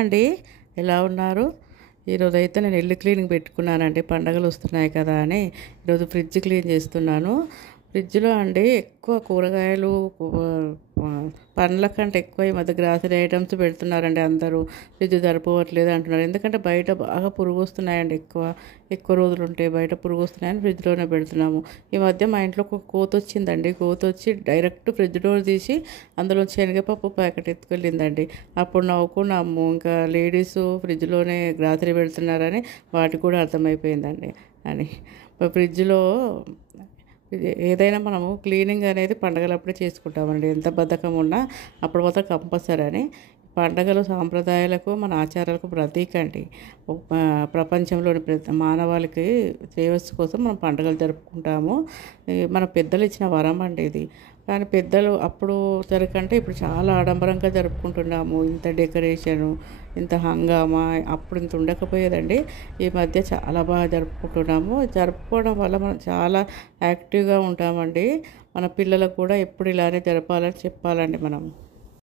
అండి, ఎలా ఉన్నారు? ఈరోజైతే నేను ఇల్లు క్లీనింగ్ పెట్టుకున్నానండి. పండగలు వస్తున్నాయి కదా అని ఈరోజు ఫ్రిడ్జ్ క్లీన్ చేస్తున్నాను. ఫ్రిడ్జ్లో అండి ఎక్కువ కూరగాయలు, పండ్ల కంటే ఎక్కువ ఈ మధ్య గ్రాసరీ ఐటమ్స్ పెడుతున్నారండి అందరూ. ఫ్రిడ్జ్ సరిపోవట్లేదు అంటున్నారు. ఎందుకంటే బయట బాగా పురుగు వస్తున్నాయండి. ఎక్కువ రోజులు ఉంటే బయట పురుగు వస్తున్నాయని ఫ్రిడ్జ్లోనే పెడుతున్నాము. ఈ మధ్య మా ఇంట్లో ఒక కోత వచ్చిందండి. కోత వచ్చి డైరెక్ట్ ఫ్రిడ్జ్ డోర్ తీసి అందులో శనగపప్పు ప్యాకెట్ ఎత్తుకెళ్ళిందండి. అప్పుడు నవ్వుకున్నాము. ఇంకా లేడీస్ ఫ్రిడ్జ్లోనే గ్రాసరీ పెడుతున్నారని వాటికి కూడా అర్థమైపోయిందండి అని. ఫ్రిడ్జ్లో ఏదైనా మనము క్లీనింగ్ అనేది పండగలప్పుడే చేసుకుంటామండి. ఎంత బద్ధకం ఉన్నా అప్పుడు మాత్రం కంపల్సరీ అని. పండగలు సాంప్రదాయాలకు, మన ఆచారాలకు ప్రతీక అండి. ప్రపంచంలోని మానవాళికి శ్రేయస్సు కోసం మనం పండుగలు జరుపుకుంటాము. మన పెద్దలు ఇచ్చిన వరం అండి ఇది. కానీ పెద్దలు అప్పుడు జరగకంటే ఇప్పుడు చాలా ఆడంబరంగా జరుపుకుంటున్నాము. ఇంత డెకరేషను, ఇంత హంగామా అప్పుడు ఇంత ఉండకపోయేదండి. ఈ మధ్య చాలా బాగా జరుపుకుంటున్నాము. జరుపుకోవడం వల్ల మనం చాలా యాక్టివ్గా ఉంటామండి. మన పిల్లలకు కూడా ఎప్పుడు ఇలానే జరపాలని చెప్పాలండి మనం.